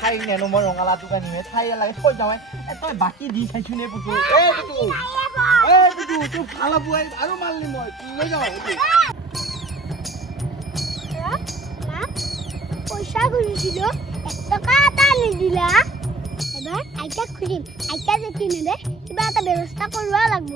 খাই নেনো মই ৰঙালাওটো কানিমে খাই লাগে থৈ যাওঁ তই বাকী দি খাইছো নে পুতু পুতু তোৰ ভাল হ'ব আৰু মালনি মই লৈ যাওঁ পইচা খুজিছিলো 1 টকা এটা নিদিলা এবাৰ আইতাক খুজিম আইতা যদি নিলে কিবা এটা ব্যৱস্থা কৰিব লাগিব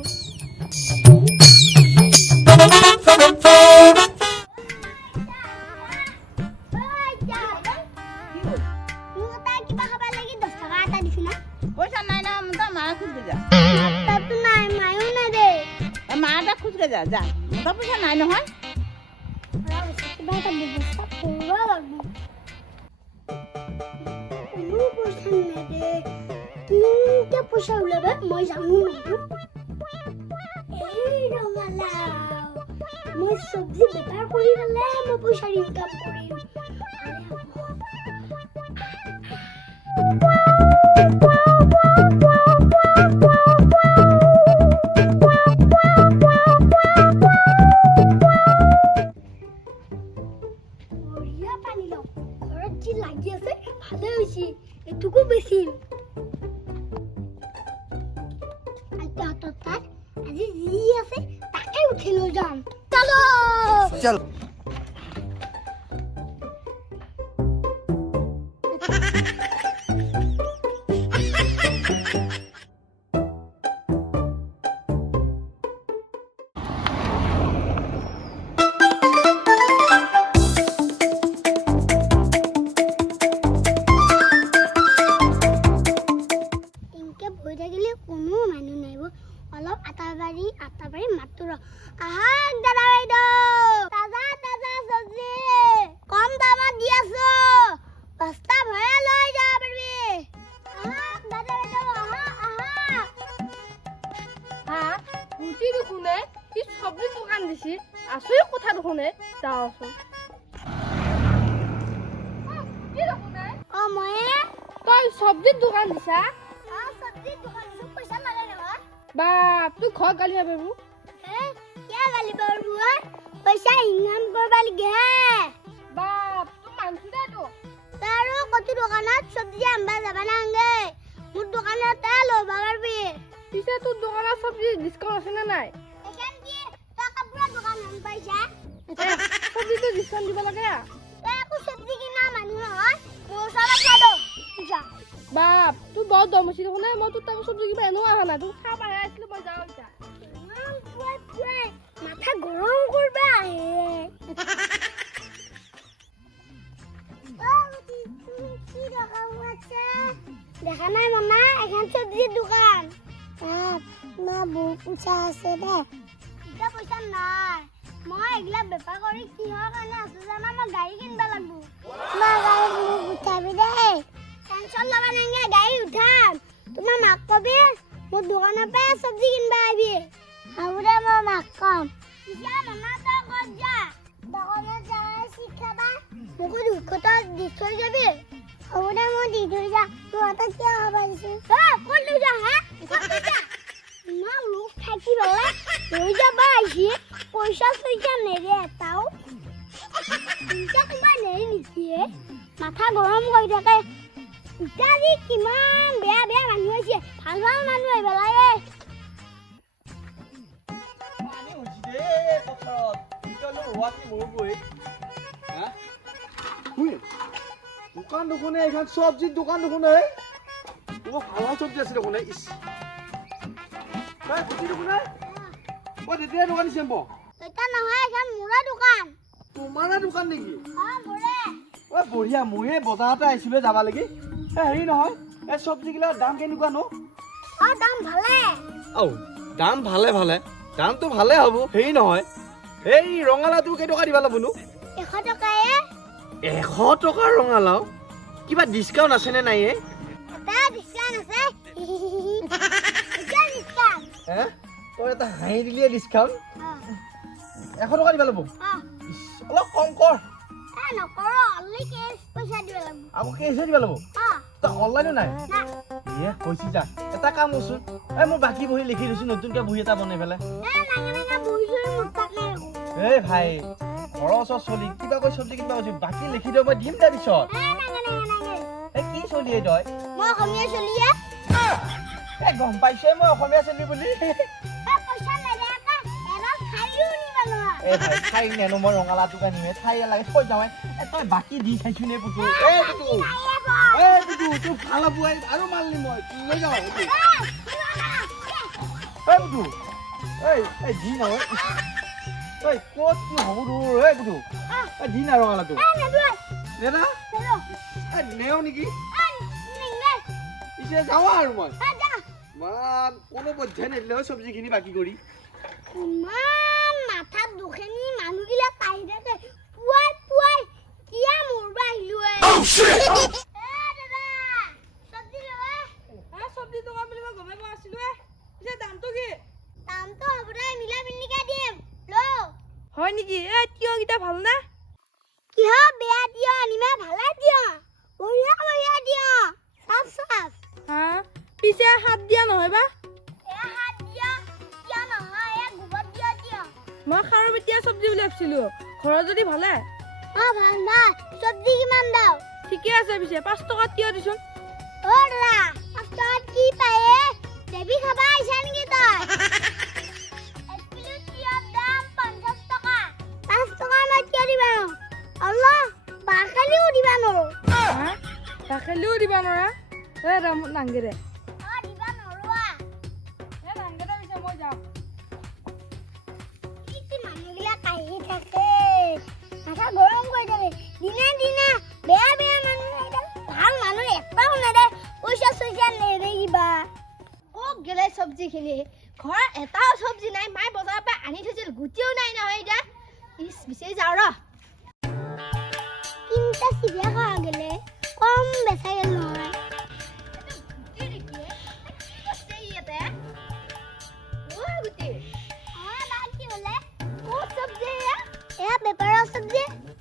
যা যা মোটা পইচা নাই নহয় কিবা এটা ব্যৱস্থা কৰিব লাগিব কোনো পইচা নেদে তিনটা পইচা ওলাবে মই জানো এই ৰঙালাও মই চব্জি বেপাৰ কৰি গলে মই পইচা ইনকাম কৰিম লাগি আছে ভালে হইছে এটুকু বেশি আইতা হাতত আজি জি আছে তাকে উঠে লৈ যাম চলো চল আটাবাৰী মাত্ৰ আহা দাদা বাইদেউ তাজা তাজা সবজি কম দামত দি আছো বস্তা ভৰাই লৈ যাব পাৰিবি আহা দাদা বাইদেউ আহা হা গুটি দেখোনে কি সবজি দোকান দিছি আসই কথা দেখোনে যাওচোন কি দেখোনে মই তই সবজি দোকান দিছা সবজি দোকান দিছো পইচা লাগে না বাপ তুই ঘৰ গালি পাবো क्या गाली पाबो पैसा इनकाम करबा লাগে বাপ তুই মানছি দে তো তাৰো কত দোকানত সবজি আনবা যাবা নাংগে মোৰ দোকানতে লবা পাৰবি পিছে তোৰ দোকানত সবজি ডিসকাউন্ট আছে না নাই এখান কি তা কাপড় দোকান আন পয়সা সবজি তো ডিসকাউন্ট দিব লাগে তা কো সবজি কিনা মানুহ নহয় মোৰ সাৰা খাদো যা বাপ তুই বহুত দমছি দেখোনে মই তোৰ তাক সবজি কিবা এনো আহা না তুই খাব আহে আছিল মই যাও ইতা মাথা গরম করবে দেখা নাই মামা এখন সবজির দোকান বহুত পইচা আছে দে এটা পইচা নাই মই এগুলা বেপার করি কিহর কারণে আছে জানা মই গাড়ি কিনবা লাগবো মা গাড়ি উঠাবি দে টেনশন লবা নাগে গাড়ি উঠাম তোমার মাক কবি মোর দোকানের পে সবজি কিনবা আইবি হাউরে মো মাক কম ইয়া মামা তো গজা দোকানে যাই শিখাবা মোকো দুখটা দি থৈ যাবি হাউরে মো দি থৈ যা তো আতা কি হবাইছে কোন লৈ যা হ্যাঁ কোন যা না লোক থাকি বলে লৈ যাবা আইছি পয়সা সইছা নেরে তাও ইটা তোমার নেই নিকি মাথা গরম কই থাকে ইটাজি কিমান বেয়া বেয়া মানুহ আছে ভাল ভাল মানুহ আইবা লাগে পানী উঠি দে পথাৰত চলো হোৱাতি মৰবই হা হুই দোকান দেখোনে এখন সবজিৰ দোকান দেখোনে ও ভাল সবজি আছে দেখোনে ইস তাই গুটি দেখোনে ও তেতিয়া দোকান দিছেম এটা নহয় এখন মোৰা দোকান তোমাৰে দোকান নেকি মোৰে ও বঢ়িয়া ময়ে বজাৰতে আহিছিলে যাবা লাগি হেৰি নহয় এই সবজিগিলাৰ দাম কেনেকুৱা নো দাম ভালে ও দাম ভালে ভালে দামটো ভালে হ'ব হেৰি নহয় এই ৰঙালাওটো কেই টকা দিবা লাগবনো 100 টকায়ে 100 টকা ৰঙালাও কিবা ডিসকাউন্ট আছে নে নাই এটা ডিসকাউন্ট আছে এটা ডিসকাউন্ট হে তই এটা হাঁহি দিলিয়ে ডিসকাউন্ট 100 টকা দিবা লাগব অলপ কম কৰ নকৰ অনলি কেছ পইচা দিবা লাগব আকৌ কেছে দিবা লাগব তই অনলাইনো নাই না কৈছি যা এটা কাম কৰছোন মোৰ বাকি বহি লিখি দিছো নতুনকে বহি এটা বনাই পেলাই নাঙা নাঙা বহি মুখ তাক নাই এই ভাই ঘৰৰ ওচৰত চলি কিবা কৈ চব্জি কিনিব কৈছো বাকী লিখি দিওঁ মই দিম তাৰ পিছত এই কি চলি তই মই অসমীয়া চলিয়ে এই গম পাইছে মই অসমীয়া চলি বুলি পইচা নেদেয়াকে এবাৰ খাইও নিবা নোৱা এই ভাই খাই নেনো মই ৰঙালাও দোকান নিমে খাই লাগে থৈ যাওঁ তই বাকী দি খাইছো নে পুতু এই পুতু তোৰ ভাল হ'ব আৰু মালনি মই লৈ যাওঁ এই পুতু এই দি না ঐ ক'ত কি হ'ব তোৰ এই পুতু এই দি না ৰঙালাওটো নেদা এই নেও নেকি পিছে যাওঁ আৰু মই কোনো পধ্যে নেদিলে চব্জিখিনি বাকী কৰি ইমান মাথাত দুখেনি মানুহগিলাক আহি থাকে পুৱাই পুৱাই কিয়া মৰবা আহিলো চব্জি দোকান বুলি মই গমে পোৱা আছিলো পিছে দামটো কি দামটো সদায় মিলা মিলিকে দিম ল হয় নেকি তিয়ঁকেইটা ভাল না কিহ বেয়া দিয় আনিমে ভালে দিয় বঢ়িয়া বঢ়িয়া দিয় চাফ চাফ হা পিছে হাত দিয়া নহয় বা হাত দিয় কিয় নহয় গোবৰ দিয় দিয় মই খাৰৰ বেতিয়া চব্জি বুলি ভাবিছিলো ঘৰত যদি ভালে ভাল ভাল চব্জি কিমান দাও ঠিকে আছে পিছে 5 টকা তিয়ঁহ দিছোন দাদা 5 টকাত কি পায়ে দেবী খাবা আহিছা নেকি তই 1 কিলো তিয়ঁহৰ দাম 50 টকা 5 টকা মই কিয় দিবা আল্লাহ বাখালিও দিবা নৰো হা তাকেলিও দিবা নৰা ৰাম নাংগেৰে দিবা নৰোৱা নাংগেৰে পিছে মই যাওঁ কি মানুহগিলাক আহি থাকে মাথা গৰম কৰি থাকে দিনে দিনে বেয়া বেয়া মানুহ ভাল মানুহ এটাও নেদে পইচা চইচা নেদে কিবা ক'ত গেলে চব্জিখিনি ঘৰত এটাও চব্জি নাই মায়ে বজাৰৰ পৰা আনি থৈছিল গুটিও নাই নহয় এতিয়া বিচাৰি যাওঁ ৰ তিনটা চিভা খোৱা গেলে কম বেচা গেল নহয়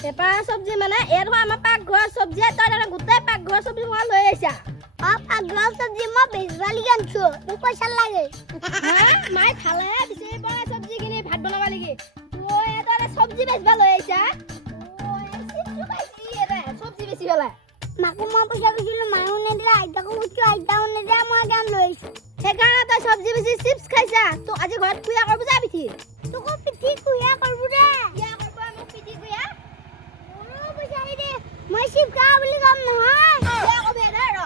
পেপাৰৰ চব্জি মানে এইটো আমাৰ পাকঘৰৰ চব্জি তই তাতে গোটেই পাকঘৰৰ চব্জি মই লৈ আহিছা পাকঘৰৰ চব্জি মই বেচবা লাগি আনছো মোক পইচা লাগে মায়ে খালেহে বিচাৰি পোৱা চব্জিখিনি ভাত বনাব লাগি তই তাতে চব্জি বেচবা লৈ আহিছা চব্জি বেছি পেলাই মাকো মই পইচা কৈছিলো মায়েও নেদিলে আইতাকো কৈছো আইতাও নেদিলে মই গান লৈ আহিছো সেইকাৰণে তই চব্জি বেছি চিপছ খাইছা তোক আজি ঘৰত কুয়া কৰিব যা পিঠি তোকো পিঠি কুহিয়া কৰিব দে কুয়া কৰিব মোক পিঠি কুয়া মোৰো পইচা দে মই চিপ খাওঁ বুলি কম নহয় কুয়া কবি দে ৰ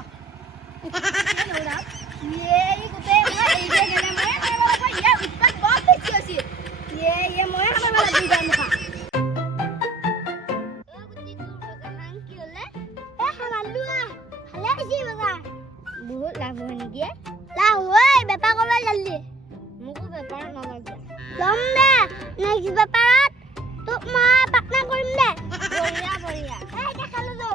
এই গোটেই মই এই যে গেলে মই খাব ইয়া উৎপাত বৰ বেছি হৈছে এই মই খাব লাগি যাম খা বহুত লাভ হয় নেকি লাভ হয় বেপাৰ কৰিব জল্দি মোকো বেপাৰ নালাগে ল'ম দে নেক্সট বেপাৰত তোক মই পাৰ্টনাৰ কৰিম দে বঢ়িয়া বঢ়িয়া এই দেখালো